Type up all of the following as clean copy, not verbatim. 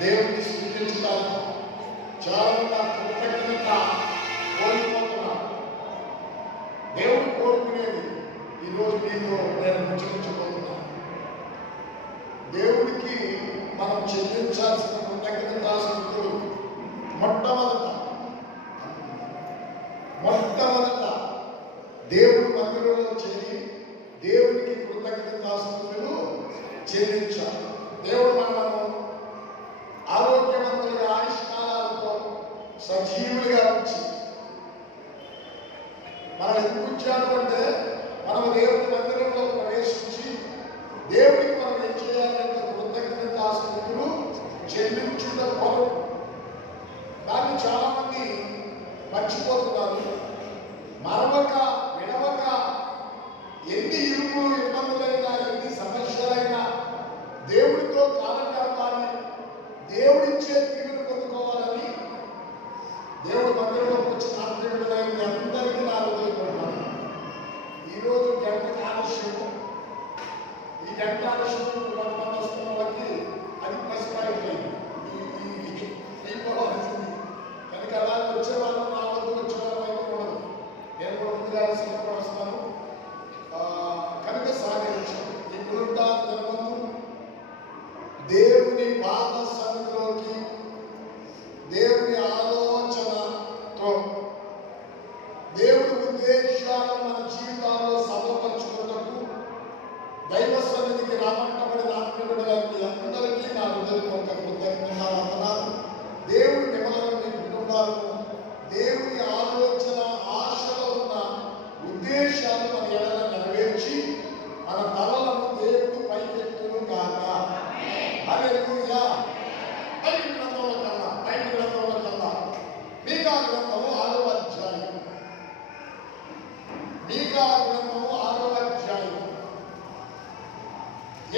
దేవుడిని స్తుతించడానికి చాలా కృతజ్ఞత కోల్పోతున్నారు. దేవుడు కోరుకునేది ఈరోజు మీతో నేను ముచ్చరించబోతున్నాను. దేవుడికి మనం చెల్లించాల్సిన కృతజ్ఞతాస్తుతులు మొట్టమొదట దేవుడి మందిరంలో చేరి దేవుడికి కృతజ్ఞతాస్తుతులు చెల్లించాలి. దేవుడు మనము ఆరోగ్యవంతులుగా ఆయుష్కాలాలతో సజీవులుగా ఉంచి మనం ఎందుకు ఉంచాడు అంటే మనం దేవుడి మందిరంలో ప్రవేశించి దేవుడికి మనం ఏం చేయాలంటే కృతజ్ఞతాస్తుతులు చెల్లించుట కొరకు. దాన్ని చాలా మంది మర్చిపోతున్నారు. మరవక విడవక ఎన్ని ఇరుకులు ఇబ్బందులైనా ఎన్ని సమస్యలైనా దేవుడితో కాలం గడపాలి, దేవుడిచ్చే తీరును పొందుకోవాలని దేవుడి మందిరంలోకి వచ్చిన ఆత్మీయులైన అందరికీ నా హృదయపడ్డాను. ఈరోజు గంట ఆలస్యం, ఈ గంట ఆలస్యం కొంతమంది వస్తున్న వాళ్ళకి అది ప్రశ్నైపోయింది కనుక అలా వచ్చేవాళ్ళు నా వద్ద వచ్చేవాళ్ళు అయితే ఉండదు. నేను కూడా ముందుగా సిద్ధపడి వస్తాను కనుక సహకరించాను. ఇప్పుడు దేవుని పాద సన్నిధిలోకి దేవుని ఆలోచనతో దేవుడి ఉద్దేశాలను మన జీవితాల్లో సఫలపరచుకున్నట్టు దైవ సన్నిధికి రాబట్టబడిన ఆత్మీయులకి అందరికీ నా హృదయపూర్వక కృతజ్ఞతలు. దేవుడి మిమ్మల్ని మీ కుటుంబాలను దేవుని ఆలోచన ఆశలో ఉన్న ఉద్దేశాలు మన ఎడల నెరవేర్చి మన తలలను దేవుడు పైకెత్తును కాక. హల్లెలూయా. బైబిల్ గ్రంథంలో కన్నా మీకా గ్రంథము 6వ అధ్యాయం, మీకా గ్రంథము 6వ అధ్యాయం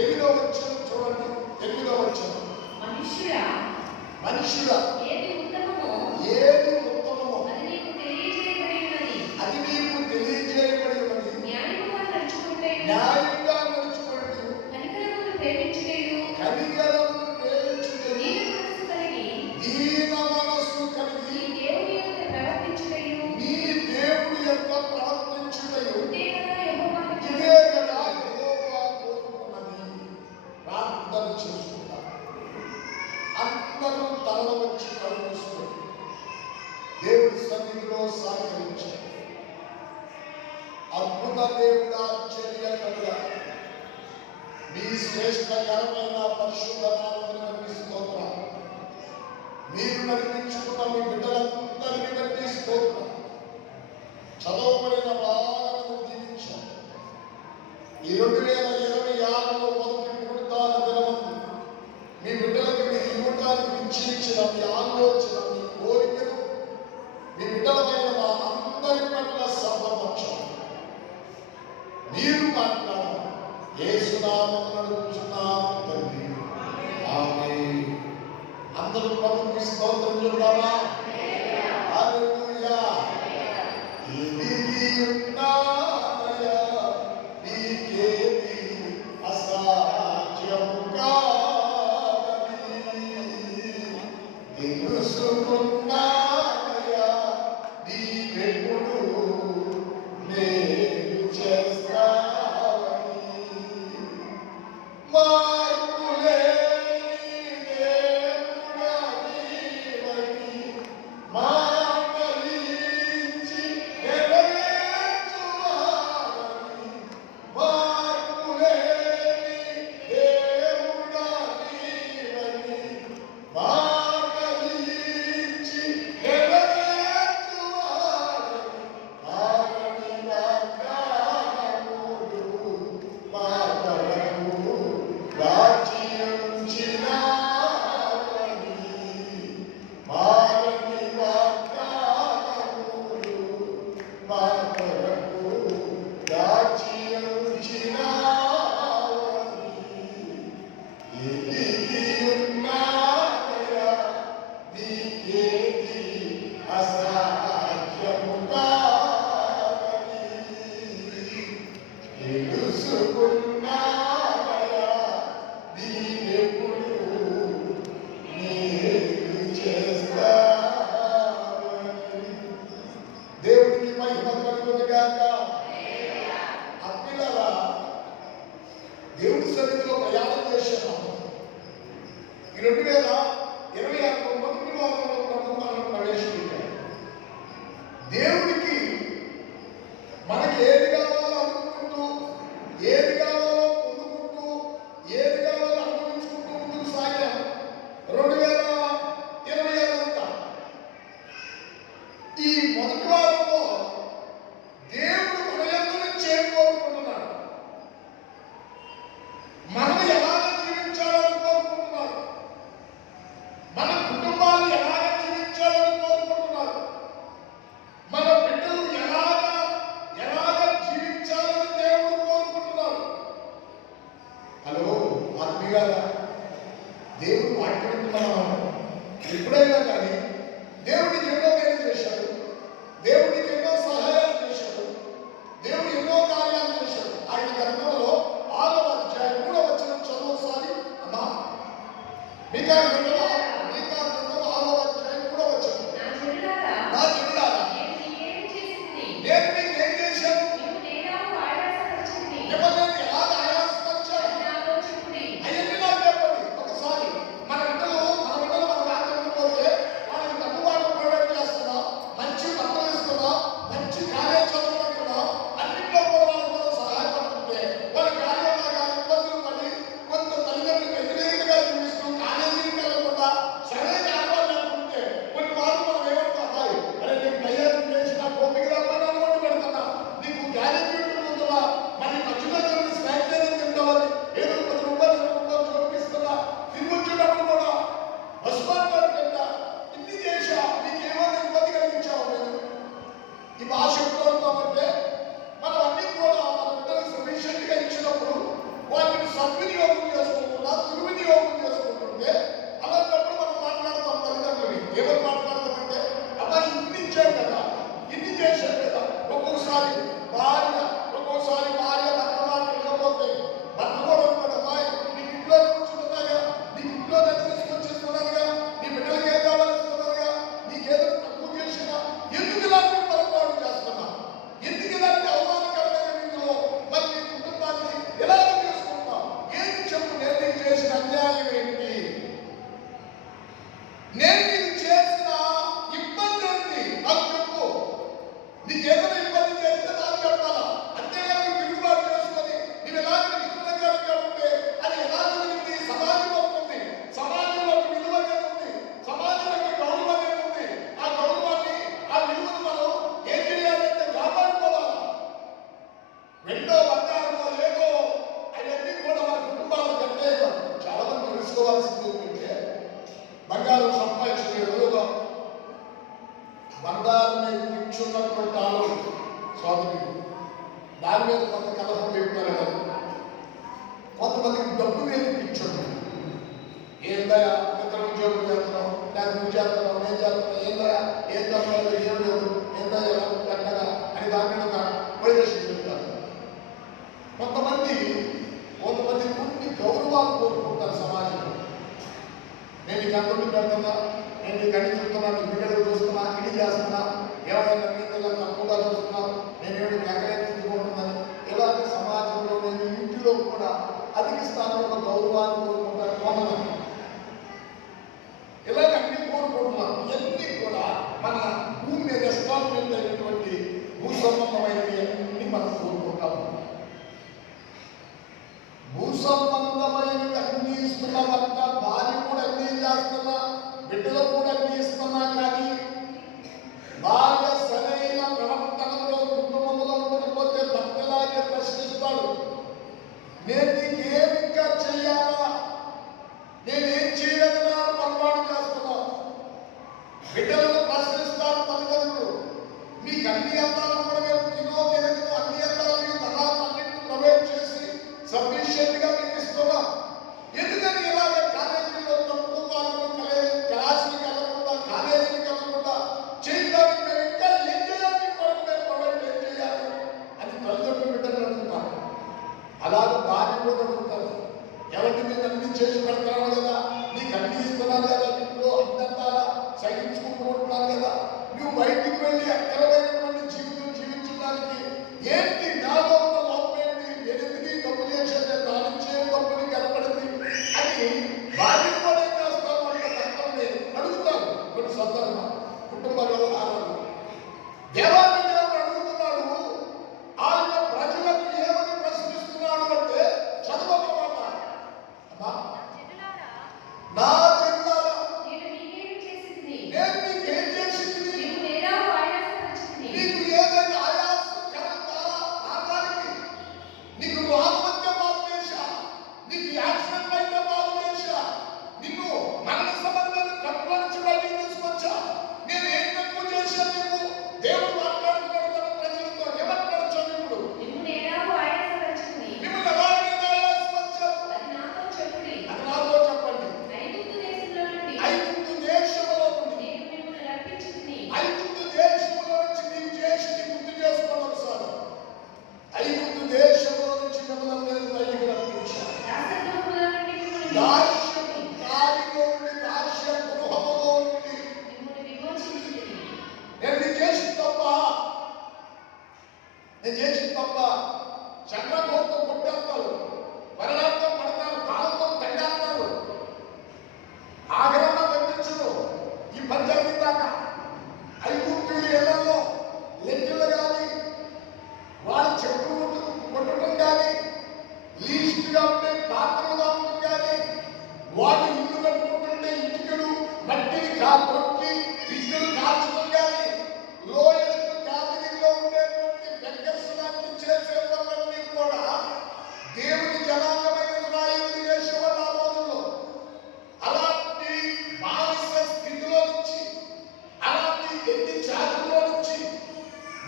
8వ వచనం చూడండి. 8వ వచనం, మనుష్యుడా ఏది ఉత్తమమో అది నీకు తెలియజేయబడి ఉన్నది. న్యాయంగా నడుచుకుంటే కనికరమును ప్రేమించుటయు దీన మనస్సు కలిగి నీ దేవుని యొక్క ప్రవర్తించుటయు ఇదే కదా యెహోవా కోరుకున్నది. ప్రార్థన చేసుకుంటారు. అందరూ తలలు వచ్చి కలుగుతుంది. దేవుడి సన్నిధిలో సహకరించారు. అద్భుత దేవుడు, ఆశ్చర్యకరుడా, మీ శ్రేష్టకరమైన పరిశుద్ధ నామమునకు స్తోత్రం. మీరు నడిపించుకున్న మీ బిడ్డలందరినీ బట్టి స్తోత్రం. చదవబడిన భాగమును దీవించారు. ఈ 2026లో మొదటి పునరుత్థాన దినమందు మీ బిడ్డలకు మీ ఇవ్వటానికి నిశ్చయించిన మీ ఆలోచన, మీ కోరికలు మీ బిడ్డలమైన మా అందరి పట్ల సర్వపక్షం మీరు మాట్లాడాలి. యేసు నామమున అడుగుచున్నాము తండ్రి, ఆమేన్. అందరూ ప్రభువుకి స్తోత్రం చెబుదామా? హల్లెలూయా. ఎదిగి ఉన్నానయ్యా, నీకేది అసాధ్యము కాదని తెలుసుకున్నానయ్యా, నీవెప్పుడు మేలు చేస్తావని. 2026 మొదటి వారంలో ప్రభు మనల్ని ప్రవేశపెట్టాడు. దేవుడికి మనకి ఏది కావాలో అనుకుంటూ, ఏది కావాలో పొందుకుంటూ, ఏది కావాలో అనుభవించుకుంటూ ముందుకు సాగాం. 2026 అంతా ఈ మొదటి వారంలో దేవుడు మన యందు నుంచి ఏం కోరుకుంటున్నాడు, మనం ఎలాగ జీవించాలని కోరుకుంటున్నాడు, మన కుటుంబాలు ఎలాగ జీవించాలని కోరుకుంటున్నారు, మన బిడ్డలు ఎలాగ జీవించాలని దేవుడు కోరుకుంటున్నారు. హలో ఆత్మీయులారా, దేవుడు వాక్యం ఎప్పుడైనా కానీ దేవుడికి ఎన్నో మేలు చేశాడు, దేవుడికి ఎన్నో సహాయాలు చేశాడు, దేవుడు ఎన్నో కార్యాలు చేశాడు. ఆయన గ్రంథంలో 6వ అధ్యాయం 3వ వచనం చదువుసారి అమ్మా. మీకా గ్రంథం 6వ అధ్యాయం 3వ వచనం. నా చెడులారా నేను మీకు ఏం చేశాను, మిమ్మల్ని ఎలా ఆయాసపరిచాను అవన్నీ నాకు చెప్పండి. ఒకసారి మన బిడ్డలు మన రాజ్యంలో పోతే వాళ్ళకి డబ్బుబాటు ప్రొవైడ్ చేస్తున్నాం, మంచి బట్టలు ఇస్తున్నాం, మంచి కాలేజ్ చదువుకుంటున్నాం, అన్నింటిలో కూడా వాళ్ళకి మనం సహాయపడుతుంటే వాళ్ళ కార్యాలుగా ఇబ్బందులు పడి కొంత తల్లిదండ్రులకు వ్యతిరేకంగా చూపిస్తూ కాలేజీకి వెళ్ళకుండా సరైన ఆడవాళ్ళు అనుకుంటే కొన్ని వాళ్ళు మనం ఏమంటాం, అబ్బాయి అరే నీకు నయ్యాన్ని చేసిన కోపిక రమ్మని అలవాటు పెడుతున్నా, నీకు గ్యారెంటీ ఉంటుందా, మరి మధ్యలో జరిగిన స్నాక్స్ ఏదైనా తింటామని ఏదో 10 రూపాయలు చూపిస్తున్నా, తిరిగి వచ్చేటప్పుడు కూడా బస్మాన్ కంట ఇన్ని చేశా, నీకేమైనా ఇబ్బంది కలిగించావు నేను ఈ భాష ఎప్పుడవుతామంటే మనం అన్ని కూడా మన బిడ్డలకు సఫిషియెంట్ గా ఇచ్చినప్పుడు వాటిని సద్వినియోగం చేసుకుంటున్నా, దుర్వినియోగం చేసుకుంటుంటే అలాంటప్పుడు మనం మాట్లాడతాం. తల్లిదండ్రులని ఏమని మాట్లాడతామంటే, అబ్బాయి ఇన్ని ఇచ్చాడు కదా, ఇన్ని చేశాడు కదా. ఒక్కోసారి భార్య భర్త మాట వినకపోతే భర్త కూడా ఉంటాడు, అబ్బాయి నీ ఇంట్లో కూర్చుంటున్నాగా, నీ ఇంట్లో తీసుకొచ్చిస్తున్నారుగా, నీ బిడ్డలకి ఏం కావాలిస్తున్నారుగా, నీకేదో తక్కువ చేసినా ఎందుకు ఇలాంటి పొరపాటు చేస్తున్నా, ఎందుకు ఇలాంటి అవమానకరమైన రీతిలో మరి నీ కుటుంబాన్ని ఎలాగ చేసుకుంటావు, ఏది చెప్పు, నేను నీకు చేసిన అన్యాయం ఏంటి, నేను నీకు చేసిన ఇబ్బంది ఏంటి నాకు చెప్పు. నీకు ఏదైనా ఇబ్బంది చేస్తే నాకు చెప్పాలా, అంతేగాని నువ్వు తిరుగుబాటు చేసుకొని నువ్వు ఎలాగ నిష్ఠులంగా ఉంటే అది ఎలా జరిగింది. సమాజం అవుతుంది, సమాజంలో ఒక విలువ అనేది ఉంది, సమాజంలో ఒక గౌరవం అనేది ఉంది. ఆ గౌరవాన్ని ఆ విలువను మనం ఏం చేయాలంటే కాపాడుకోవాలా. రెండో బంగారమో లేదో అవన్నీ కూడా మన కుటుంబాలు కంటే చాలా మంది తెలుసుకోవాల్సింది ఏంటంటే, బంగారం సంపాదించిన ఎదురుగా బంగారం మీద కూర్చున్నటువంటి ఆలోచన స్వాతంత్ర్యం, దాని మీద కొంత కలహం చెప్తారు కదా. కొంతమందికి డబ్బు మీద కూర్చోండి, ఏందా ఇతర ఉద్యోగం చేస్తున్నాం, లేకపోతే నువ్వు చేస్తున్నావు, నేను చేస్తున్నావు, ఏందా ఏం తప్పలేదు, ఏం లేదు, ఏందా ఎలా కట్టగా అని దాని మీద ఒక వైరస్ చెప్తారు. కొంతమంది కొన్ని గౌరవాలు కోరుకుంటారు సమాజంలో. నేను నీకు అంత పెడుతున్నా, నేను నీకు అన్ని చూస్తున్నా, నీ బిడ్డలు చూస్తున్నా, ఇది చేస్తున్నా, ఏమైనా మీద తక్కువగా చూస్తున్నావు, నేనేమి ఎక్కడెత్తుకుంటున్నాను. ఇలాంటి సమాజంలో నేను ఇంటిలో కూడా అధిక స్థానంలో గౌరవాన్ని కోరుకుంటాను కొంతమంది. ఇలాగ అన్ని కోరుకుంటున్నాను. ఇవన్నీ కూడా మన భూమి మీద ఎస్టాబ్లిమెంట్ అయినటువంటి భూ సంబంధమైనవి అన్ని మనం కోరుకుంటాము. భూ సంబంధమైనవి అన్ని ఇస్తున్నా, భర్త భార్య కూడా అన్ని చేస్తున్నా, బిడ్డలు కూడా అన్ని ఇస్తున్నా, కానీ భార్య సరైన ప్రవర్తనలో కుటుంబంలో ఉండకపోతే భర్తలాగే ప్రశ్నిస్తాడు. నేను నీకు ఏమి ఇంకా చెయ్యాలా, నేనేం చేయలేదన్నా పొరపాటు చేస్తున్నావు. బిడ్డలను ప్రశ్నిస్తారు తల్లిదండ్రులు, మీకు అన్ని అందాలు కూడా మేము తినదు అన్ని అందాలు మీకు పదార్థాన్ని ప్రొవైడ్ చేసి సఫిషియెంట్ గా మీకు ఇస్తున్నాం. ఎందుకని ఇలాగ కాలేజీలో తక్కువ క్లాసులకు వెళ్ళకుండా కాలేజీకి వెళ్ళకుండా చేయడానికి మేము ఇంకా ఏం చేయాలి, కొరకు మేము ప్రొవైడ్ ఏం చేయాలి అని తల్లిదండ్రులు బిడ్డలు అడుగుతారు. అలాగే భార్య కూడా అడుగుతారు, ఎవరికి నేను అన్ని చేసి పెడతాను కదా, నీకు అన్ని ఇస్తున్నాను కదా, ఇంట్లో అందంతారా సహించుకుంటూ ఉంటున్నాను కదా, నువ్వు బయటికి వెళ్ళి అక్రమైనటువంటి జీవితం జీవించడానికి ఏంటి, నాలో ఉన్న లోపం ఏంటి, నేను ఎందుకు డబ్బు చేసేది, నానిచ్చే డబ్బుని కనపడింది అని భార్య కూడా ఏం చేస్తారు, పంచాయతీ దాకా ఐగుప్తుల ఇళ్లలో లెక్కలు కానీ వాళ్ళ చెప్పులు కొట్టడం కానీ లీస్ట్గా ఉండే పాత్రలుగా ఉంటుంది కానీ వాళ్ళు ఇల్లు కట్టుకుంటుంటే ఇటుకలు మట్టిని కొట్టి ఇటుకలు కాల్చడం కానీ లోయెస్ట్ కేటగిరీలో ఉండేటువంటి బెగ్గర్స్ లాంటి చేసే వాళ్ళని కూడా దేవుని జనాంగమైన ఇశ్రాయేలు చేసేవాళ్ళు ఆ రోజుల్లో. అలాంటి మానసిక స్థితిలో నుంచి అలాంటి ఎన్ని జాతుల్లో నుంచి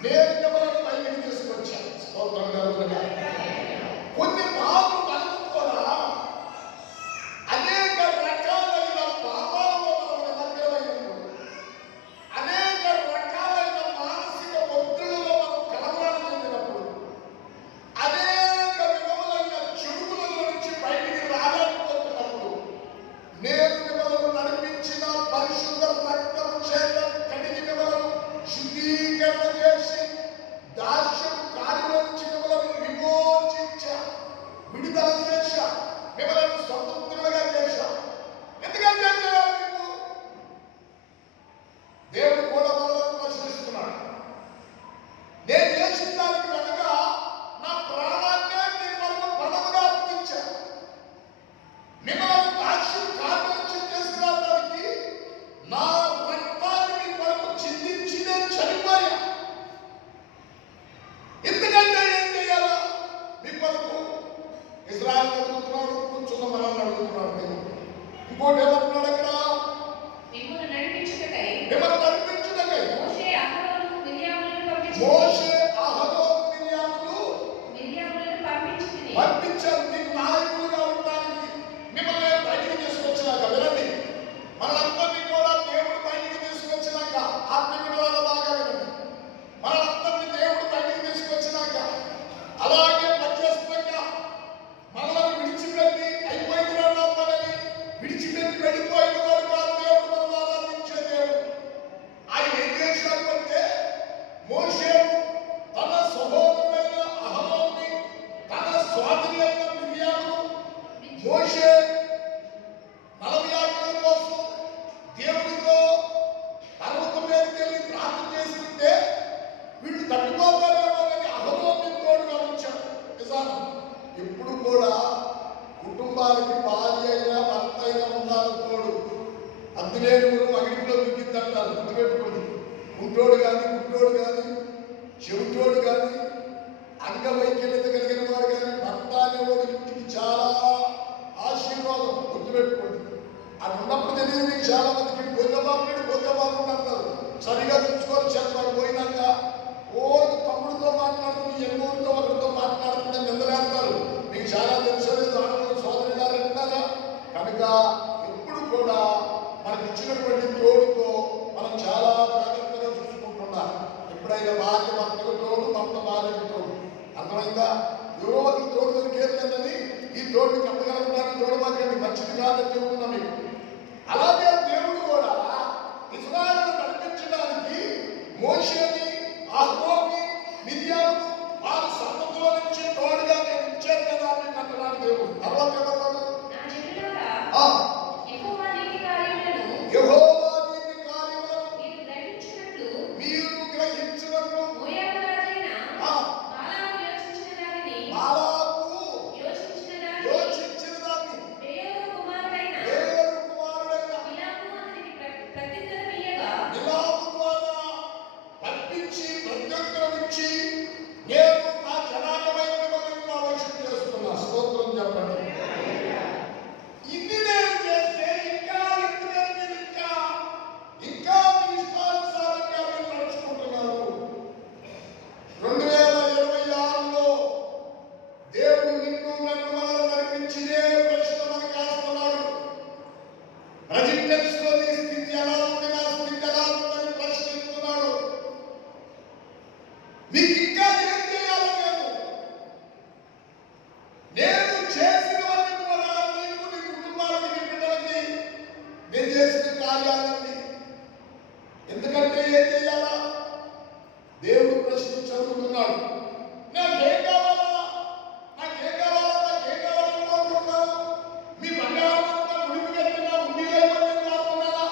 నేను మిమ్మల్ని బయటికి తీసుకొచ్చాను. స్తోత్రం కలుగునుగా. కొన్ని మార్లు మనకు కూడా అనేక రకాలైన పాపాలలో మనం నిమగ్నమైనప్పుడు, అనేక రకాలైన మానసిక ఒత్తిడిలో మనం కలవరం చెందినప్పుడు, అనేక విధములైన చెడుల నుంచి బయటికి రాలేకపోతున్నప్పుడు, నేను మిమ్మల్ని నడిపించిన పరిశుద్ధ రక్తం చేత కడిగి మిమ్మల్ని శుద్ధీకరణ చేసి దాస్యం కార్యంలో నుంచి మిమ్మల్ని విమోచించా, విడుదల చేశా, మిమ్మల్ని స్వతంత్రులుగా చేశా. ఎందుకంటే మీకు దేవుడు కూడా మనల్ని ప్రశ్నిస్తున్నాడు. నేను చేసిన దానికి కనుక నా ప్రాణాన్నే మీ కొరకు పణముగా అర్పించా. మిమ్మల్ని దాస్యం కార్యం నుంచి తీసుకురావడానికి నా రక్తాన్ని మీ కొరకు చిందించి నేను చనిపోయా. ఎందుకంటే ఏం చేయాలా మీ కొరకు? ఇజ్రాయెల్ అడుగుతున్నాడు, కూర్చున్న మనల్ని అడుగుతున్నాడు. దేవుడు ఇంకోటి ఏమంటున్నాడు అక్కడ? మిమ్మల్ని నడిపించుటకై మిమ్మల్ని నడిపించుటకై మోషే అహరోను మిర్యాములను పంపించారు. మీకు నాయకులుగా ఉండడానికి, మిమ్మల్ని బయటికి తీసుకొచ్చినాక. వినండి, మనందరినీ కూడా దేవుడు బయటికి తీసుకొచ్చినాక, ఆత్మీయుల బాగా వినండి, మనందరినీ దేవుడు బయటికి తీసుకొచ్చినాక అలాగే మధ్యస్థంగా మనల్ని విడిచిపెట్టి అయిపోయిన పనిని విడిచిపెట్టి వెళ్ళిపోయిన వాడు కాదు దేవుడు. మనం ఆరాధించే దేవుడు. ఆయన ఏం చేశాడు అంటే, మోషేను తన సహోదరుడైన అహరోనుని, తన స్వామిని అయిన మిర్యామును, మోషే 40 ఆజ్ఞల కోసం దేవుడితో పర్వతం మీదకి వెళ్ళి ప్రార్థన చేస్తుంటే వీళ్ళు తప్పిపోతారేమోనని అహరోనుని తోడుగా ఉంచాడు. నిజాను ఎప్పుడు కూడా కుటుంబానికి భార్య అయినా భర్త అయినా ఉండాలి తోడు. అందులేని అగిడిలో దిగిద్దంటారు, గుర్తుపెట్టుకోండి. గుంటోడు కానీ, గుట్టోడు కానీ, చెవిటోడు కానీ, అంగవైకల్యత కలిగిన వాడు కానీ భర్త అనేవాడు ఇంటికి చాలా ఆశీర్వాదం. గుర్తుపెట్టుకోండి. అది ఉన్నప్పుడు తెలియదు మీకు. చాలా మందికి గొంతబాబు అంటారు, సరిగా చూసుకోవాలి. చేస్తాడు పోయినాక ఓరు తమ్ముడితో మాట్లాడుతుంది, ఎన్నోరితో ఒకరితో మాట్లాడుతుంటే నిందలేస్తారు. మీకు చాలా తెలుసలేదు. ఆడవాళ్ళు సోదరి గారు అంటారా? కనుక ఎప్పుడు కూడా మనకి ఇచ్చినటువంటి తోడుతో మనం చాలా జాగ్రత్తగా చూసుకుంటున్నాం. ఎప్పుడైనా భార్య భర్తకు తోడు, భర్త భార్యకు తోడు. అర్థమైందా? ఎవరో ఒకరి తోడు దొరికేదని ఈ తోడుని కట్టగలగడానికి తోడమాకండి, మంచిది కాదని చెబుతున్నా మీకు. అలాగే దేవుడు కూడా ఇశ్రాయేలును నడిపించడానికి మోషేని, అహరోనుని, మిర్యామును వారి సంతతిలో నుంచి తోడుగా నేను ఇచ్చాను కదా అని అంటున్నాడు దేవుడు. తర్వాత ఏమన్నాడు? యెహోవా నీతి కార్యములను మీరు గ్రహించినట్లు బాలాకు యోచించిన దాన్ని బెయోరు కుమారుడైన బిలాము ద్వారా పంపించి ప్రత్యుత్తరం ఇచ్చి నేను నా జనాంగమైన మిమ్మల్ని ఆలోచన చేస్తున్నా. స్తోత్రం చెప్పండి. ఇన్ని నేను చేస్తే ఇంకా మీ ఇష్టానుసారంగా మీరు నడుచుకుంటున్నారు. 2026లో దేవుడు నిన్ను నన్ను మనల్ని నడిపించినే ప్రశ్న మనకు వేస్తున్నాడు. రెసిడెన్స్ లో నీ స్థితి ఎలా ఉంది, నా స్థితి ఎలా ఉందని ప్రశ్నిస్తున్నాడు. మీకు ఇంకా ఏం చేయాలో నేను చేసినవన్నీ కూడా నీకు, నీ కుటుంబానికి, నీ బిడ్డలకి నేను చేసిన కార్యాలన్నీ. ఎందుకంటే ఏం చేయాలా? దేవుడు ప్రశ్న చదువుతున్నాడు. నాకేం కావాలా, నాకేం కావాలా, నాకేం కావాలని కోరుకుంటున్నాను? మీ బంగారం అంతా ముడిపి కట్టినా ఉండి లేవని కోరుకున్నారా?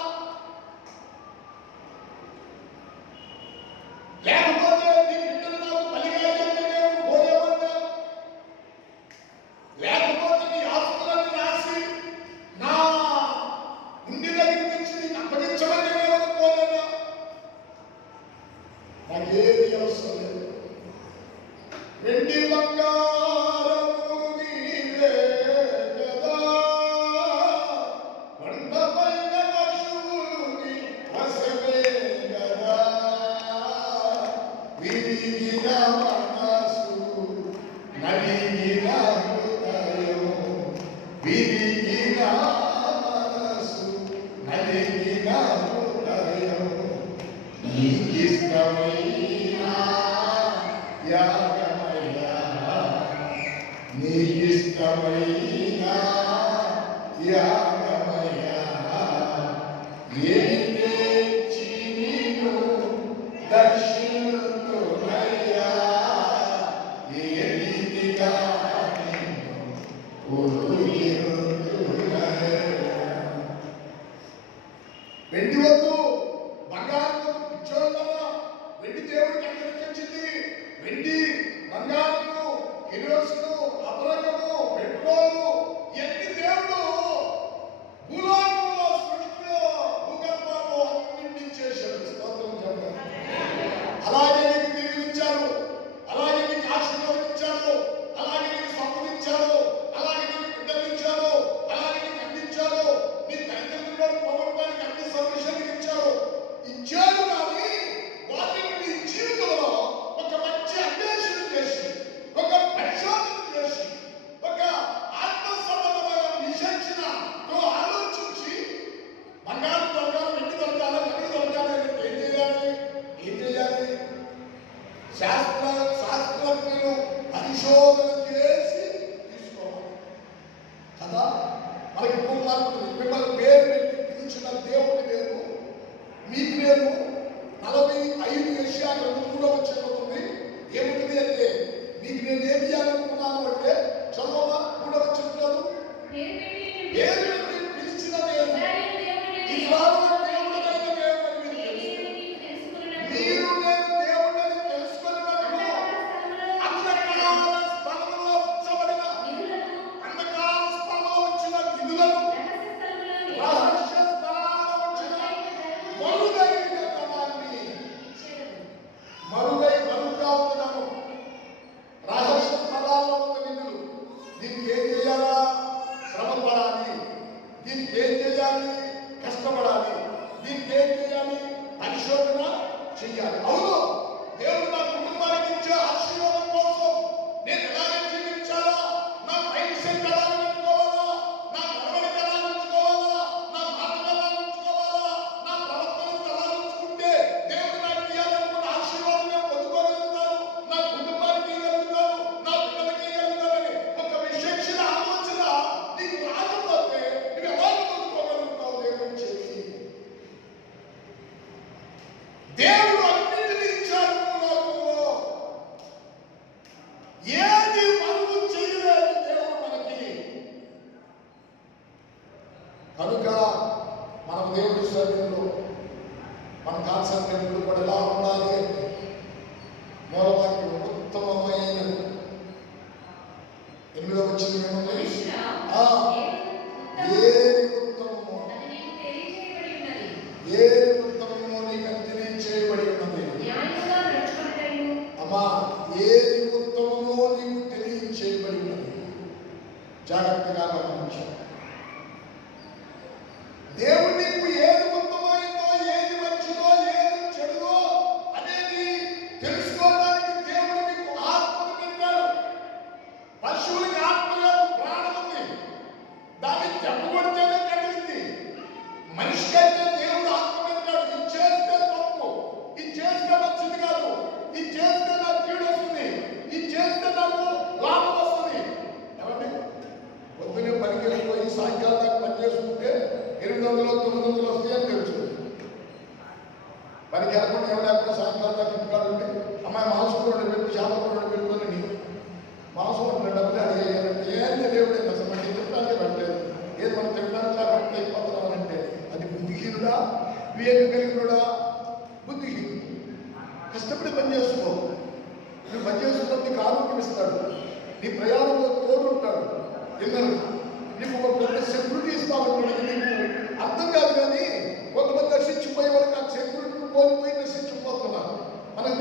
నాకేది అవసరం లేదు. వెండి బంగారము నీవే కదా, కొండపైన పశువులు నీ వశమే కదా. విరిగిన మనసు, నలిగిన హృదయం, విరిగిన మనసు, నలిగిన హృదయం, నీకిష్టమైన యాగమయ్యా, నీకిష్టమైన యాగమయ్యా. ఏమి తెచ్చి నిన్ను దర్శింతునయ్యా, ఏ రీతిగా నిన్ను పూజింతునయ్యా. వెండి వద్దు, బంగారం వద్దు, పిచ్చోళ్ళరా. వెండి దేవుడికి ఎక్కడికి వచ్చింది? వెండి, బంగారము, కిరోసిను, అపరకము, పెట్రోలు, ఎన్ని దేవుడు భూలోకంలో, సృష్టిలో, భూగర్భంలో అన్నింటినీ చేశాడు. స్తోత్రం చెప్పండి. అలాగే నీకు దీవెనిచ్చాడు, అలాగే నీకు ఆశీర్వాదం ఇచ్చాడు, అలాగే నీకు సంపదించాడు, అలాగే నీకు బిడ్డలిచ్చాడు, అలాగే నీకు అందించాడు, నీ తల్లిదండ్రులను పోగొట్టడానికి అన్ని సౌకర్యాలు ఇచ్చాడు. ఇచ్చాడు కానీ వాటిని నీ జీవితంలో ఒక మంచి అన్వేషణ చేసి, ఒక పరిశోధన చేసి, ఒక ఆత్మ సంబంధమైన విశేషణతో ఆలోచించి, బంగారం దొరకాలి, వెండి దొరకాలి, కన్ను దొరకాలి అంటే ఏం చేయాలి? శాస్త్రజ్ఞులు పరిశోధన చేసి తీసుకోవాలి కదా. మనకి మిమ్మల్ని పేరు పెట్టి పిలిచిన దేవుడి నేను, మీకు నేను 45 విషయాలు 3వ వచనంలో ఏముంటుంది అంటే, మీకు నేను ఏమి చేయాలనుకున్నాను అంటే, చదవమా 3వ వచనం. పేరు పెట్టి పిలిచిన దేవుడు, ఇస్రాయేలు దేవుడైన దేవుడని మీరు తెలుసు. మీరు నేను దేవుడని తెలుసుకున్నప్పుడు అంధకార స్థలంలో ఉంచబడిన, అంధకార స్థలంలో ఉంచిన విధులను, రహస్య స్థలాల్లో ఉంచిన మరుగైన ధనాన్ని, మరుగ్గా ఉండడము, రహస్య స్థలాల్లో ఉన్న విధులు, దీనికి ఏం చేయాలా? శ్రమపడాలి. దీనికి ఏం చేయాలి? కష్టపడాలి. దీనికి ఏం చేయాలి? పరిశోధన చెయ్యాలి. అవును, దేవుడు నా కుటుంబానికి ఇచ్చే ఆశీర్వాదం కోసం నేను ఎలాగ జీవించాలా, నా మైండ్ సెట్ ఎలా పెట్టుకోవాలా, నా నడవడిక ఎలా ఉంచుకోవాలా, నా మాటలు ఎలా ఉంచుకోవాలా, నా ప్రవర్తన ఎలా ఉంచుకుంటే దేవుడు నాకు ఇవ్వాలనుకున్న ఆశీర్వాదం నేను పొందుకోగలుగుతాను, నా కుటుంబానికి ఇవ్వగలుగుతాను, నా పిల్లలకి ఇవ్వగలుగుతానని ఒక విశేషణ ఆలోచన నీకు రాకపోతే నువ్వు ఎలా పొందుకోగలుగుతావు? దేవుడు చేసి దేవుడు అన్నింటినీ ఇచ్చాడు భూలోకంలో. ఏది మనము చేయలేదు దేవుడు మనకి. కనుక మనం దేవుడి సన్నిధిలో మన కాన్సెప్ట్ కూడా ఎలా ఉండాలి అంటే, మూలవాక్యం ఉత్తమమైనది 8వ వచనం ఏముంది? ఏది ఉత్తమమో, ఏది ఉత్తమమో నీకు తెలియచేయబడి ఉన్నది. అమ్మా, ఏది ఉత్తమమో నీకు తెలియచేయబడి ఉన్నది. జాగ్రత్తగా గమనించు. దేవుడు నీకు ఏది ఉత్తమమైందో, ఏది మంచిదో, ఏది చెడుదో అనేది తెలుసుకోవడానికి దేవుడు నీకు ఆత్మను పెట్టాడు. పశువులకి ఆత్మ లేదు, ప్రాణం ఉంది. దాన్ని చెప్పబడితేనే కలిగింది. మనిషికి అయితే దేవుడు ఆత్మ పెట్టాడు. ఇది చేస్తే తప్పు, ఇది చేస్తే మంచిది కాదు, ఇది చేస్తే నాకు కీడు వస్తుంది, ఇది చేస్తే నాకు లాభం వస్తుంది. ఏమండి, పొద్దునే పనికి వెళ్ళిపోయి సాయంకాలం దాకా పని చేసుకుంటే 800 900 వస్తాయని తెలుసు. పనికి వెళ్ళకుండా ఎవరైనా సాయంకాలం దాకా ఇంటికాడు ఉంటే, అమ్మాయి మాంసం కూడా పెట్టి, చేప కూడా పెట్టుకొని మాంసం డబ్బులు అడిగేయాలంటే ఏంటి దేవుడే అసలు మనకి తింటానికి పట్టలేదు, ఏది మనం తినడానికి పట్ల అయిపోతున్నామంటే అది బుద్ధిహీనుడా, వివేకం కలిగినుడా? బుద్ధిహీనుడు. కష్టపడి పని చేసుకో. నువ్వు పని చేసుకున్నప్పుడు నీకు ఆరోగ్యం ఇస్తాడు, నీ ప్రయాణంలో తోడుంటాడు, నీకు ఒక పెద్ద సెక్యూరిటీ ఇస్తామంటాడు. నీకు అర్థం కాదు కానీ కొంతమంది నశించిపోయే వాళ్ళకి ఆ సెక్యూరిటీ కోల్పోయి నశించిపోతున్నారు. మనకు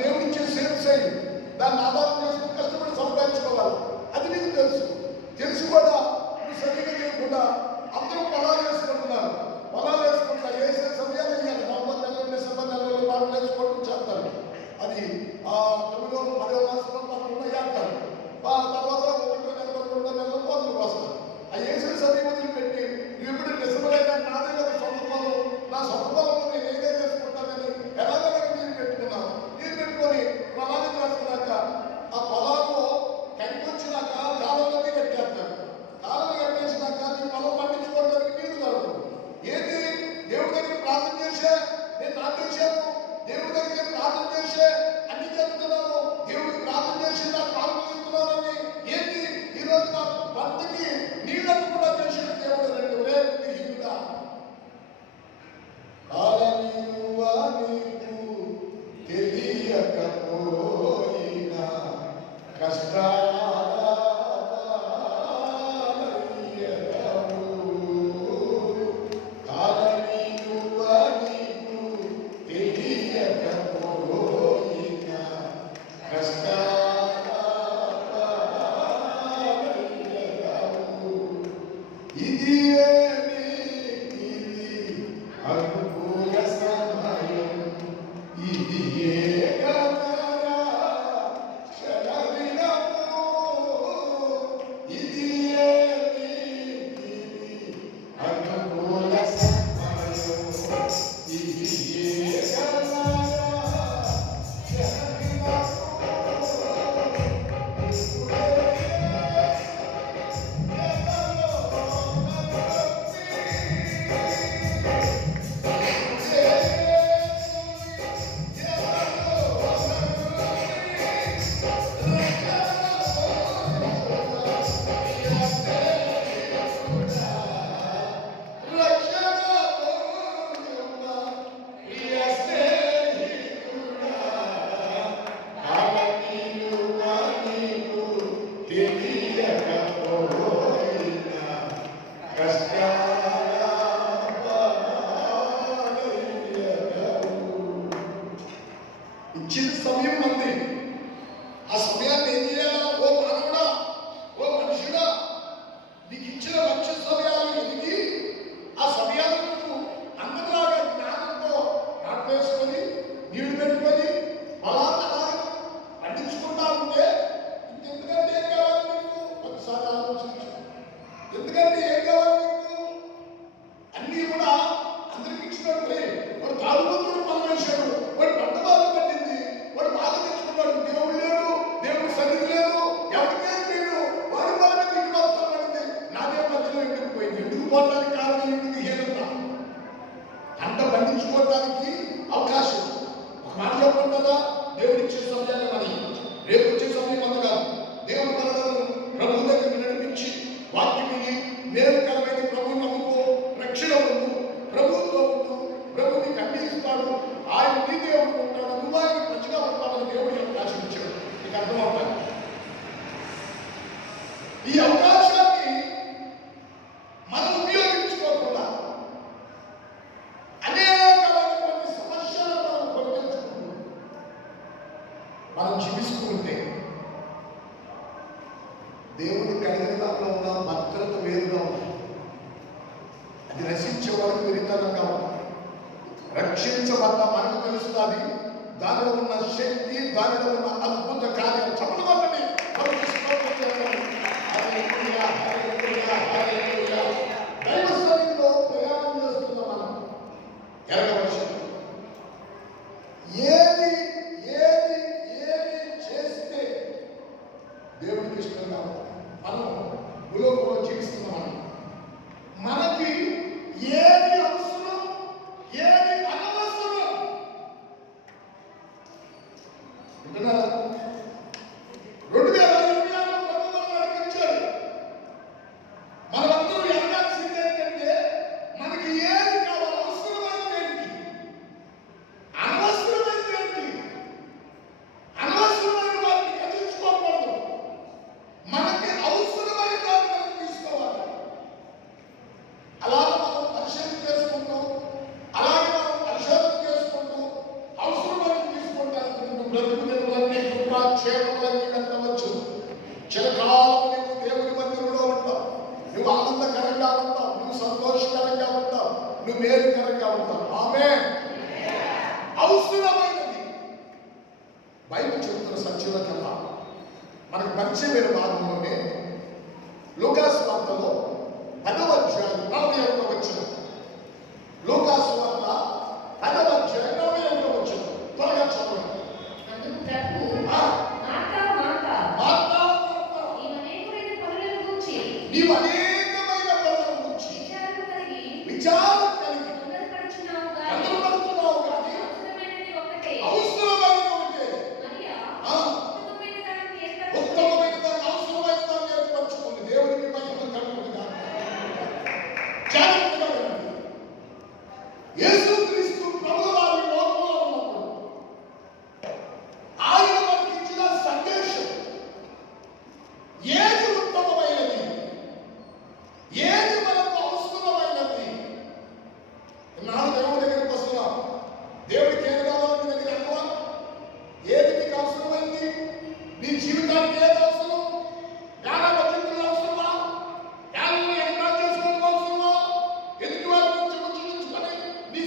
అనుకూల సమయం ఇదియే గగరా శరదినము ఇదియే నీతి అనుకూల సమయం ఇదియే గగరా ఇచ్చిన సమయం ఉంది. ఆ సమయాన్ని ఏం చేయాలా? ఓ మానవుడా, ఓ మనుషుడా, నీకు ఇచ్చిన మంచి సమయాలు ఎదిగి ఆ సమయాన్ని నువ్వు అందరిలాగా జ్ఞానంతో నాటేసుకొని నీళ్లు పెట్టుకొని అలాగే పండించుకుంటా ఉంటే ఇంకెందుకంటే ఏం కావాలి నీకు? ఒకసారి ఆలోచించు. ఎందుకంటే ఏం కావాలి నీకు? అన్నీ కూడా అందరికి ఇచ్చినట్లే. వాడు తాగుబోతుడు పరమేశ్వరుడు, వాడు పంట బాధ పట్టింది, వాడు బాధ తెచ్చుకున్నాడు. దేవుడు లేడు, దేవుడు సన్నిధి లేదు, ఎవరికేం లేడు, వాడి బాధ నీకు బాధ పడింది. నాదే మధ్యలో ఎందుకు పోయింది? ఎందుకు పోవడానికి కారణం ఎందుకు? హేతున్నా పంట పండించుకోవడానికి అవకాశం. ఒక మాట చెప్పకుండా దేవుడు ఇచ్చే సమయాన్ని మరి రేపు వచ్చే సమయం అంత కాదు. దేవుడు మనలను ప్రభు దగ్గర నడిపించి వాక్యం విని మేలుకరమైన ప్రభువు నమ్ముకో, రక్షణ ఉండు, ప్రభుత్వం ఉండు, ప్రభు నీకు అన్ని ఇస్తాడు, ఆయన నీ దేవుడు ఉంటాడు, నువ్వు ఆయన మంచిగా ఉంటాడని దేవుడు అవకాశం ఇచ్చాడు. నీకు అర్థమవుతాడు. ఈ అవకాశాన్ని మనం ఉపయోగించుకోకుండా అనేకమైనటువంటి సమస్యలను మనం పొందించుకుంటూ మనం జీవిస్తుంటే దేవుని కలిగిన దాంట్లో ఉన్న భద్రత వేరుగా ఉంది. అది రక్షించే వాళ్ళకి విరితనంగా ఉంది. రక్షించబడ్డ మనకు తెలుస్తుంది దానిలో ఉన్న శక్తి, దానిలో ఉన్న అద్భుత కార్యం. చెప్పబడండి. దైవ సన్నిధిలో ప్రయాణం చేస్తున్న మనం ఎరగవచ్చు. ఏది ఏది ఏది చేస్తే దేవుడికి ఇష్టంగా మనం భూలోకంలో జీవిస్తున్నాం. మనకి ఏది అవసరం, ఏది అనవసరం వింటున్నారా? 2026 ప్రభుత్వం నడిపించారు. మనమందరూ ఎరగాల్సింది ఏంటంటే మనకి ఏది కావాలి, అవసరమైంది ఏంటి, అనవసరమైంది ఏంటి. అనవసరమైన వాటిని కదిలించుకోకూడదు. మనకి అవసరమైన దాన్ని మనం తీసుకోవాలి. అలాగే మనం పరిశీలన చేసుకుంటూ, అలాగే మనం పరిశోధన చేసుకుంటూ అవసరమైన తీసుకుంటానికి బ్రతుకు తెరువులన్నీ, కృపాక్షేమములన్నీ వెతవచ్చు. చిరకాలం నువ్వు దేవుని మందిరంలో ఉంటావు, నువ్వు ఆనందకరంగా ఉంటావు, నువ్వు సంతోషకరంగా ఉంటావు, నువ్వు మేలుకరంగా ఉంటావు. ఆమేన్. అవసరమైనది బైబిల్ చెబుతున్న సత్యుల కన్నా మనకు పరిచయమైన భాగంలోనే లూకాసు వార్తలో 10వ అధ్యాయం 41వ వచనం. లూకాసు వార్త 10వ అధ్యాయం 41వ వచనం. త్వరగా చదవండి. అందుకు ప్రభువు, మార్తా, మార్తా, మార్తా, నీవు అనేకమైన పనులను గూర్చి నీవు అనేకమైన పనులను గూర్చి విచారం కలిగి తొందరపడుచున్నావు గాని తొందరపడుతున్నావు కానీ అవసరమైనది ఒక్కటే. అవసరమైనది ఒకటే. మరియా ఆ, ఉత్తమమైన దానిని ఏర్పరచుకొని ఉత్తమమైన దాన్ని, అవసరమైన దాన్ని ఏర్పరచుకుంది. దేవునికి మహిమ కలుగును గాక. జాగ్రత్తగా వినండి. యేసుక్రీస్తు ప్రభువారి లోకంలో ఉన్నప్పుడు ఆయన మనకి ఇచ్చిన సందేశం ఏది ఉత్తమమైనది, ఏది మనకు అవసరమైనది. నాలుగు దేవుడి దగ్గరికి వస్తున్నాం. దేవుడికి ఏది కావాలి నీ దగ్గర ఎక్కువ? ఏది నీకు అవసరమైంది? నీ జీవితానికి ఏది అవసరం? జ్ఞాన భద్రతలు అవసరమా? జ్ఞానంలో ఎంతో చేసుకోవడం అవసరమా? ఎదుటి వారి గురించి ఉంచుకొని నీ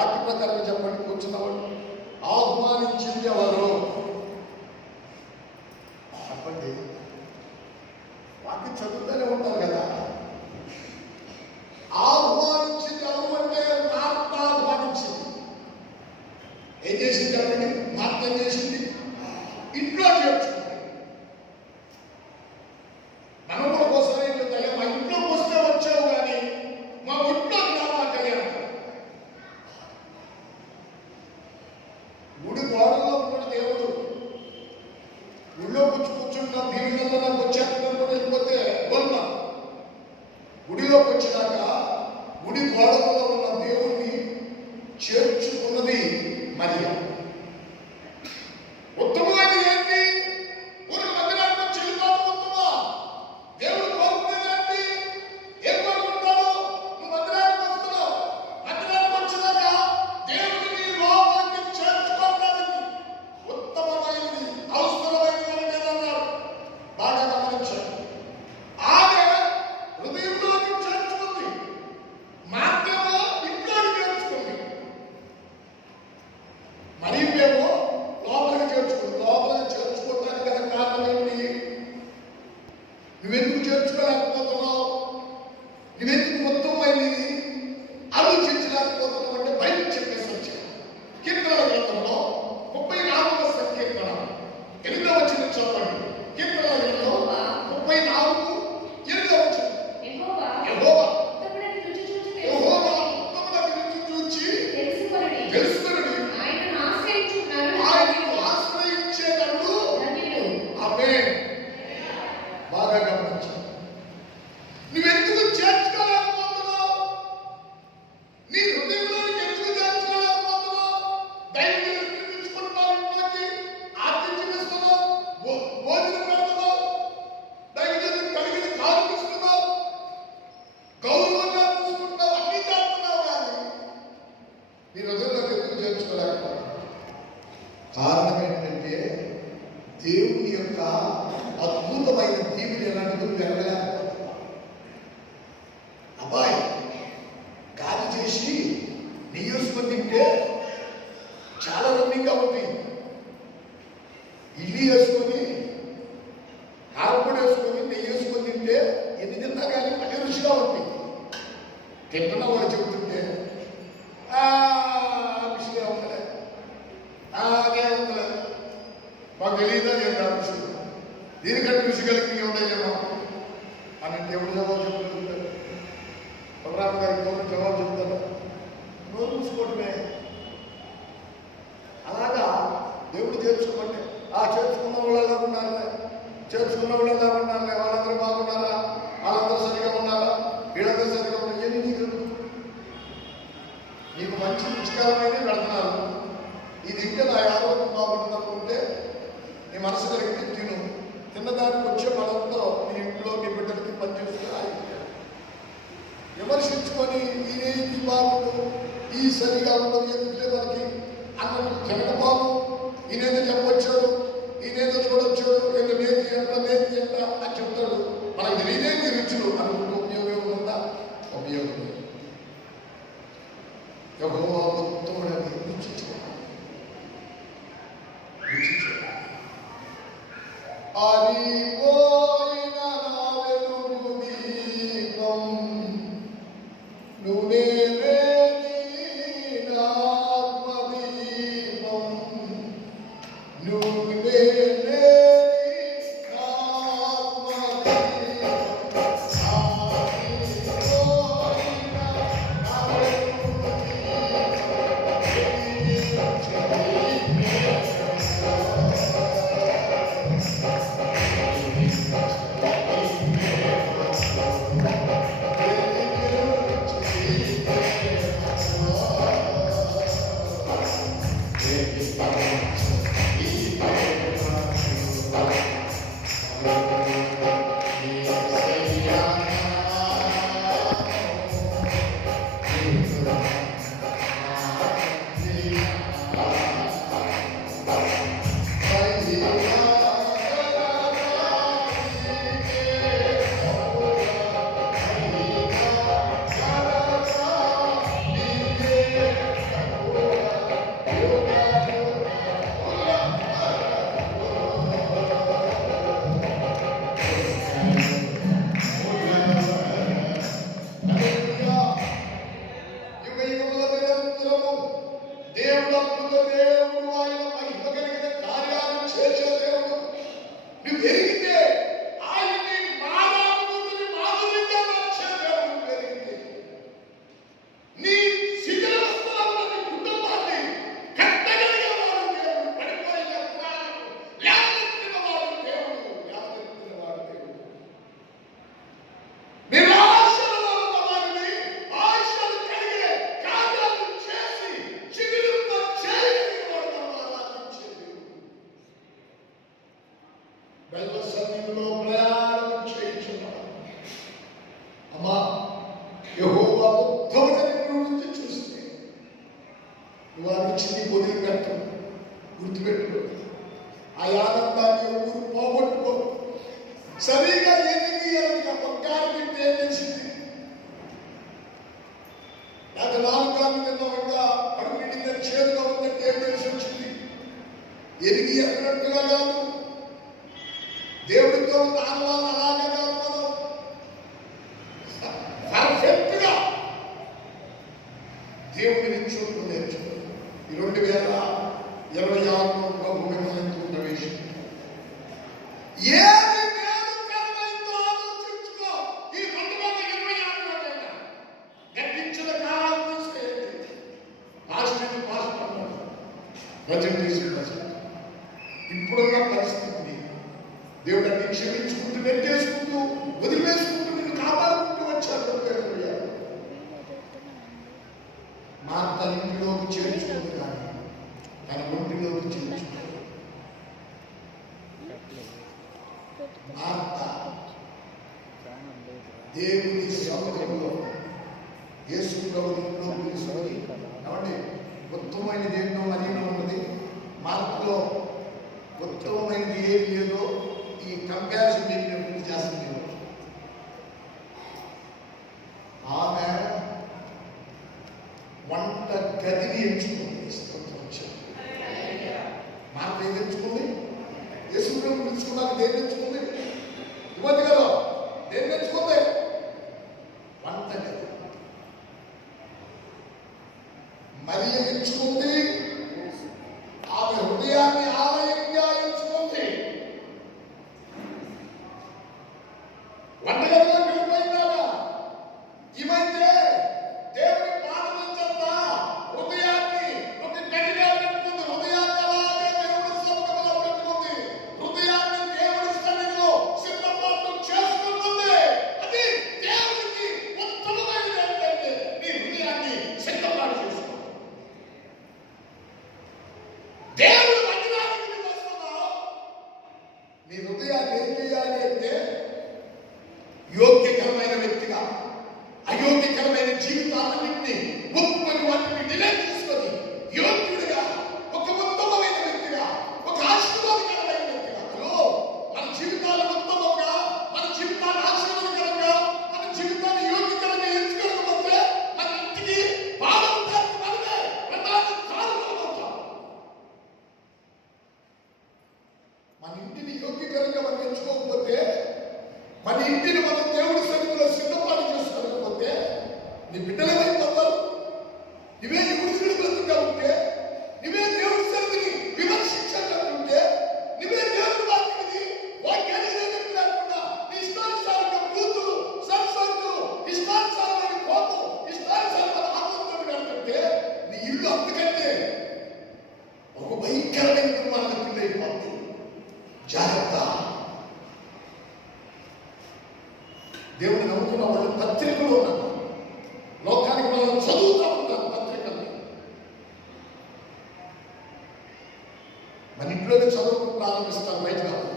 వాక్య ప్రకారం చెప్పండి. కూర్చున్నవాడు ఆహ్వానించింది ఎవరు చెప్పండి. వాక్యం చదువుతూనే ఉంటారు కదా. ఆహ్వానించింది ఎవరు అంటే మార్త ఆహ్వానించింది. ఏం చేసింది చెప్పండి? మార్త ఏం చేసింది? ఇంట్లో చేర్చుకుంది. మనం కూడా ఒకసారి ఏంటంటే మా ఇంట్లోకి వస్తే వచ్చావు కానీ మా ఇంట్లోకి రావాలని గుడి గోడల్లో కూడా దేవుడు గుడిలో కూర్చుంటున్నా దీనిలో నాకు వచ్చేటప్పుడు వెళ్ళిపోతే వెళ్తాం. గుడిలోకి వచ్చినాక గుడి గోడలలో ఉన్న దేవుణ్ణి చేర్చుకున్నది మరియ. ఉత్తమమైన ఏంటి? ఊరికి మందిరానికి వచ్చి వెళ్ళిపోవడం ఉత్తమా? దేవుడు కోరుకునేది ఏంటి? ఏం కోరుకుంటాడు? నువ్వు మందిరానికి వస్తున్నావు. మందిరానికి వచ్చినాక దేవుడిని నీ లోపలికి చేర్చుకోవడానికి ఉత్తమమైనది అవసరమైనది ఏదన్నాడు. బాగా గమనించండి. ఆమె హృదయంలోకి చేర్చుకుంది, మార్గంలో ఇంట్లోకి చేర్చుకుంది. మరి మేము లోపలికి చేర్చుకుంది. లోపలికి చేర్చుకోవడానికి గల కారణం ఏంటి? నువ్వెందుకు చేర్చుకోలేకపోతున్నావు? నువ్వెందుకు మొత్తమైనది ఆలోచించలేకపోతున్నావు అంటే బయటకు చెప్పేసి వచ్చాను. కీర్తనల గ్రంథంలో 34వ సంకీర్తన 8వ వచనం చదవండి. కీర్తనల గ్రంథం 34:8వ వచనం. యెహోవా యెహోవా ఉత్తముడని రుచి చూచి యెహోవా తెలుసుకొనుడి. ఉత్తముడని రుచి చూచి తెలుసుకొనుడి. తెలుసుకొనుడి. ఆయనను ఆశ్రయించుచున్నాడు ఆయనను ఆశ్రయించేటప్పుడు ధన్యుడు. ఆమేన్. బాగా గమనించు. నువ్వెందుకు చేర్చుకోలేకపోతున్నావు? నీ హృదయంలోనికి ఎందుకు చేర్చుకోలేకపోతున్నావు? దైవం పిలిపించుకుంటున్నావు, ఇంట్లోకి ఆర్తించిస్తున్నావు, భోజనం పెడుతున్నావు, దైవం కలిగిన కాల్పిస్తున్నావు, గౌరవంగా చూసుకుంటున్నావు, అన్ని చేస్తున్నావు, కానీ నీ హృదయంలోకి ఎందుకు చేర్చుకోలేకపోతున్నావు? కారణం ఏంటంటే దేవుని యొక్క అద్భుతమైన దీవుని ఎలాంటిదో వెరగలేకపోతున్నావు. అబ్బాయి గాలి చేసి నెయ్యి వేసుకొని తింటే చాలా రన్నింగ్గా ఉంది. ఇల్లు వేసుకొని కారపొడి వేసుకొని నెయ్యి వేసుకొని తింటే ఎన్ని తిన్నా కానీ పని రుచిగా ఉంది. తింటున్న వాళ్ళు చెబుతుంటే రుచిగా ఉండలే, అదే ఉండలే, మాకు తెలియదా ఏం కాదు రుచి, దీనికంటే రుచి కలిగి ఉండేమో అని దేవుడు జవాబు చెప్తుంటారు. బలరామ గారికి ఎవరు జవాబు చెప్తారు? నోరు మూసుకోవటమే. అలాగా దేవుడు చేర్చుకోండి. చేర్చుకున్న వాళ్ళు ఎలా ఉన్నారులే, చేర్చుకున్న వాళ్ళు ఎలా ఉన్నారులే, వాళ్ళందరూ బాగున్నారా, వాళ్ళందరూ సరిగా ఉన్నారా, వీళ్ళందరూ సరిగా ఉన్నారు. ఏమి నీకు మంచి రుచికరమైన పెడుతున్నారు. ఇది తింటే నా ఆరోగ్యం బాగుంటుంది అనుకుంటే నీ మనసు కలిగి తిను. తిన్నదానికి వచ్చే బలంతో నీ ఇంట్లో నీ బిడ్డలకి పనిచేస్తూ విమర్శించుకొని ఈయనేది బాగుండు, ఈ సరిగా ఉండదు, ఎందుకులే మనకి అన్నట్టు తినకపోదు. ఈయనేదో చెప్పొచ్చాడు, ఈయనేదో చూడొచ్చాడు, ఏదో నేతి ఎంత అని చెప్తాడు. మనకు తెలియదేది రుచులు అనుకుంటూ ఉపయోగం ఉందా? ఉపయోగం లేదు. యెహోవా ఉత్తముడని రుచి చూడాలి. ఆరిపోయిన నా వెలుగు దీపం నువ్వే నా ఆత్మదీపం, నువ్వే నా ఆత్మదీపం. ఆరిపోయిన నా వెలుగు దీపం మంచిని వదిలిపెట్టం. గుర్తుపెట్టుకో, ఆ ఆనందాన్ని ఊరు పోగొట్టుకో. సరిగా ఎదిగి ఒక్కారు తింటే ఏం తెలిసింది? లేక 4 గాళ్ళు తిన్నాం, ఇంకా కడుపు నిండితే చేదుగా ఉందంటే ఏం తెలిసి వచ్చింది? ఎరిగి ఎన్నట్టుగా కాదు, దేవుడితో ఉన్న ఆనవాళ్ళు అలాగే కాదు. మనం పర్ఫెక్ట్ గా దేవుడిని చూపు నేర్చుకో. ఈ 2026లో ప్రభు మిమ్మల్ని ప్రవేశం ఏది మేలుకరమైందో ఆలోచించుకో. ఈ 2026 గట్టించిన కాలం తీసుకెళ్ళి బడ్జెట్ తీసుకుంటా. ఇప్పుడున్న పరిస్థితిని దేవుడు అన్ని క్షమించుకుంటూ నెట్టేసుకుంటూ వదిలివేసుకుంటూ నిన్ను కాపాడుకుంటూ వచ్చాడు. మా తన ఇంటిలోకి చేర్చుకుంది కానీ తన ఒంటిలోకి చేర్చుకుంది. మార్త దేవుని సముఖంలో యేసు ప్రభు ఇంట్లో తీసుకొని కాబట్టి ఉత్తమమైనది ఏంటో మనీలో ఉన్నది. మార్పులో ఉత్తమమైనది ఏమి లేదో ఈ కంపారిజన్ నేను పూర్తి చేస్తుంది. ఆమె వంట గదిని ఎంచుకుంది. మార్పు ఏది ఎంచుకుంది? యేసు ప్రభు ఎంచుకున్నాక దేన్ని ఎంచుకుంది? ఇవ్వదు కదా, దేన్ని ఎంచుకుంది? వంట గది. మరియ ఎంచుకుంది ఆమె హృదయాన్ని ఆలయంగా ఎంచుకుంది. వంటగదిలోకి వెళ్ళిపోయిందాగా ఏమైతే దేవుడి పాదం చెంత హృదయాన్ని ఒక గదిగా పెట్టుకుంది. హృదయాన్ని అలాగే దేవుడి సముఖంలో పెట్టుకుంది. హృదయాన్ని దేవుడి సన్నిధిలో సిద్ధపాటు చేసుకుంటుంది. అది దేవుడికి ఉత్తమమైనది ఏంటంటే నీ హృదయాన్ని సిద్ధపాటు చేసుకో. దేవుడు మందిరానికి వస్తున్నావు, నీ హృదయాన్ని ఏం చేయాలి అంటే యోగ్యకరమైన వ్యక్తిగా అయోగ్యకరమైన జీవితాలన్నింటినీ ఒప్పుకొని వాటిని డిలీట్ చేసుకొని యోగ్యుడిగా ఒక ఉత్తమమైన వ్యక్తిగా ఒక ఆశీర్వాదకరమైన వ్యక్తిగా. మన జీవితాలు ఉత్తమంగా, మన జీవితాన్ని ఆశీర్వాదకరంగా, మన జీవితాన్ని యోగ్యకరంగా ఎంచుకోకపోతే మన ఇంటికి బాధపడతానికి మనమే ప్రధాన కారణం అవుతాం. మన ఇంటిని యోగ్యకరంగా మనం ఎంచుకోకపోతే, మన ఇంటిని మనం దేవుడి సన్నిధిలో సిద్ధపాటు చేసుకోకపోతే నీ బిడ్డలు ఏమైపోతారు? నువ్వే యుగుడు బ్రతుకుగా ఉంటే, నువ్వే దేవుడి సన్నిధిని విమర్శించాలంటే, నువ్వే దేవుడి వాక్యాన్ని లేకుండా నీ ఇష్టానుసారంగా కూతురు సరస్వతులు, ఇష్టానుసారమైన కోపం, ఇష్టానుసారమైన ఆనందం కంటే నీ ఇల్లు అంతకంటే ఒక భయంకరమైన కుటుంబానికి పిల్లైపోతుంది. జాగ్రత్త. దేవుని నమ్ముకున్న వాళ్ళు పత్రికలు ఉన్నారు. లోకానికి మనం చదువుతూ ఉంటాం పత్రికల్ని. మన ఇంట్లోనే చదువుకు ప్రారంభిస్తారు, బయట కాదు.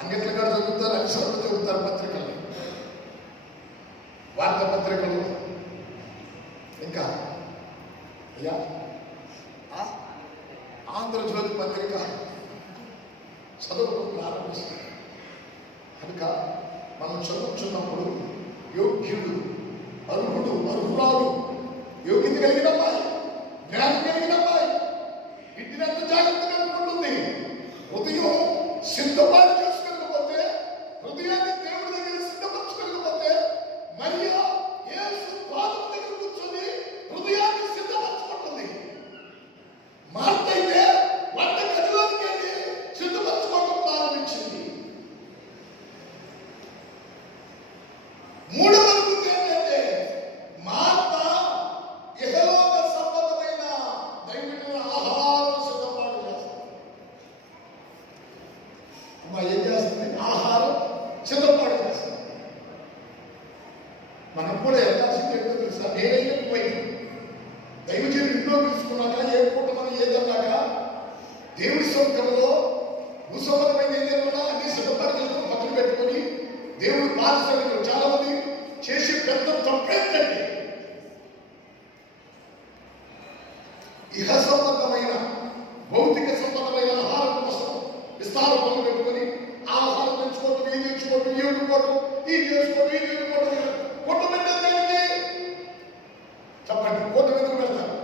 అంగట్ల గారు చదువుతారు, అక్షరాలు చదువుతారు పత్రికల్ని, వార్తాపత్రికలు. ఇంకా అయ్యా ఆంధ్రజ్యోతి పత్రిక చదువుకు ప్రారంభిస్తారు. కనుక మనం చదువుతున్నప్పుడు యోగ్యుడు, అర్హుడు, అర్హురాలు, యోగ్యత కలిగిన అమ్మాయి, జ్ఞానం కలిగిన అమ్మాయి ఇంటినంత జాగ్రత్తగా ఉంటుంది. హృదయం సిద్ధపాటు చేసుకోకపోతే, హృదయాన్ని దేవుడి దగ్గర సిద్ధపరచుకోకపోతే, మరియా యేసు పాదం దగ్గర కూర్చొని హృదయాన్ని సిద్ధపరచుకుంటుంది. మార్త అయితే వంట గదిలోకి వెళ్ళి సిద్ధపరచుకోవడం ప్రారంభించింది. మూడవ అనుభూతి ఏంటంటే మార్త ఇహలోక సంబంధమైన దైవిక ఆహారం సిద్ధపాటు చేస్తుంది. అమ్మ ఏం చేస్తుంది? ఆహారం సిద్ధపాటు చేస్తుంది. మనం కూడా వెళ్ళాల్సింది ఏంటో తెలుసా? నేనైతే పోయి దైవజనుడు ఇంట్లో పిలుచుకున్నాక ఏ పూట మనం ఏదన్నాక దేవుడి సౌఖ్యంలో భూసంబంధమైన ఏదైనా అన్ని సిద్ధపాటు చేసుకుని పక్కన పెట్టుకొని దేవుడు పారిశ్రామికులు చాలా మంది చేసే పెద్ద తప్పేంటంటే ఇహ సంబంధమైన భౌతిక సంబంధమైన ఆహారం కోసం విస్తార పనులు పెట్టుకొని ఆ ఆహారం తెచ్చుకోవటం, ఇది తెచ్చుకోవటం, ఈ వండుకోవటం, ఇది చేసుకోవటం, ఇది వండుకోవటం. కొట్టు పెట్టేది దేనికి? చెప్పండి, కొట్టు ఎందుకు పెడతారు?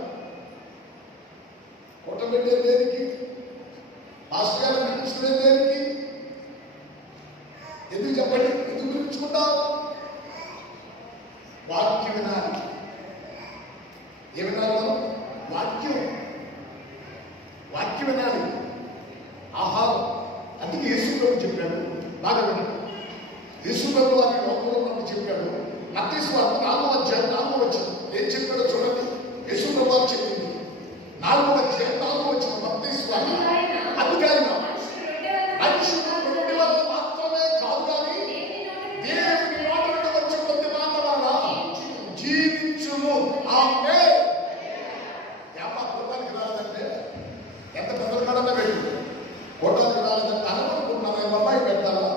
కొట్టు పెట్టేది దేనికి? మాస్టర్ గారు పిలుచుకునేది దేనికి? ఎందుకు చెప్పండి? ఎందుకు పిలుచుకుంటాం? వాక్యం వినాలి. ఏ వినాలి మనం? వాక్యం వినాలి, ఆహారం. అందుకే యేసు ప్రభు చెప్పాడు, బాగా వినండి. యేసు ప్రభు వారి లోకంలో మనకు చెప్పాడు. మత్తయి సువార్త 4వ అధ్యాయం 4వ వచనం ఏం చెప్పాడో చూడండి. యేసు ప్రభు వారు చెప్పింది 4వ అధ్యాయం 4వ వచనం మత్తయి సువార్త. అందుకైన మనుషులు రొట్టె వల్ల మాత్రమే కాదు కానీ దేవుని నోట నుండి వచ్చే ప్రతి మాట వల్ల జీవించును. ఆమేన్. కోటానికి రాలేదంటే ఎంత పెద్దల కడనే పెట్టు. కోటానికి రాలేదంటే అనుకుంటున్నాను మా అమ్మాయి పెట్టాలా,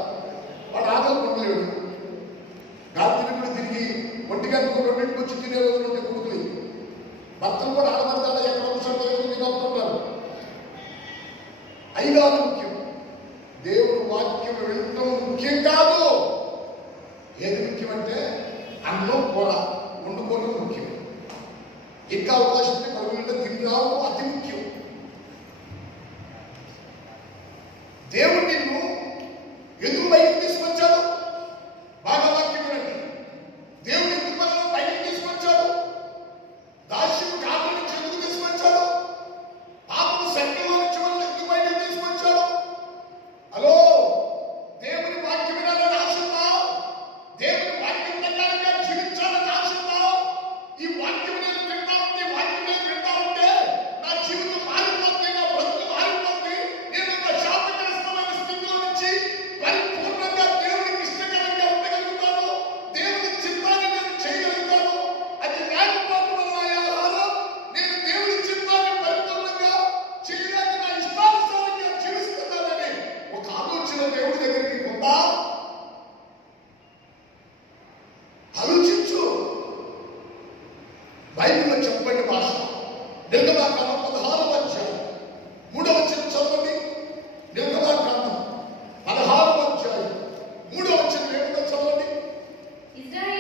వాడు ఆకలికొనలేడు. రాత్రి కూడా తిరిగి 1 గంటకు 2 వచ్చి తినే రోజులు ఉంటే కొడుకులు భర్తలు కూడా ఆడబడతాడా ఎక్కడ కూర్చోలేదు తినవుతుంటారు. ఐదారు ముఖ్యం. దేవుడు వాక్యం వినటం ముఖ్యం కాదు. ఏది ముఖ్యమంటే అన్నం కూర వండుకోవడం ముఖ్యం. ఇంకా అవకాశం ఉంటే కడుపునిండా తిని రావడం అతి ముఖ్యం. దేవుడు నిన్ను ఎందుకు బయటకు తీసుకొచ్చాడు? బాగా వాక్యం వినండి. దేవుడు ఎందుకు మనల్ని బయటకు తీసుకొచ్చాడు? దాస్యము కాళ్ళ నుంచి ఎందుకు తీసుకొచ్చాడు? పాపము శక్తిలో నుంచి మనల్ని ఎందుకు బయటకు తీసుకొచ్చాడు? హలో, దేవుని వాక్యం వినాలని ఆశ ఉందా? దేవుని వాక్యం ప్రకారంగా జీవించాలని ఆశ ఉందా? ఈ వాక్యం నేను వింటా ఉంటే, వాక్యం నేను వింటా ఉంటే నా జీవితం మారిపోతుంది, నా బ్రతుకు మారిపోతుంది. నేను ఒక శాపగ్రస్తమైన స్థితిలో నుంచి పరిపూర్ణంగా దేవునికి ఇష్టకరంగా ఉండగలుగుతాను. దేవుని చిత్తాన్ని నేను చేయగలుగుతాను. అది లేకపోవడం వల్ల నా ఆహారం నేను దేవుని చిత్తాన్ని పరిపూర్ణంగా చేయలేక నా ఇష్టానుసారంగా జీవిస్తున్నానని ఒక ఆలోచన దేవుడి దగ్గరికి ఉందా? ఆలోచించు. బైబిల్లో చెప్పండి భాష నిర్గమాకాండం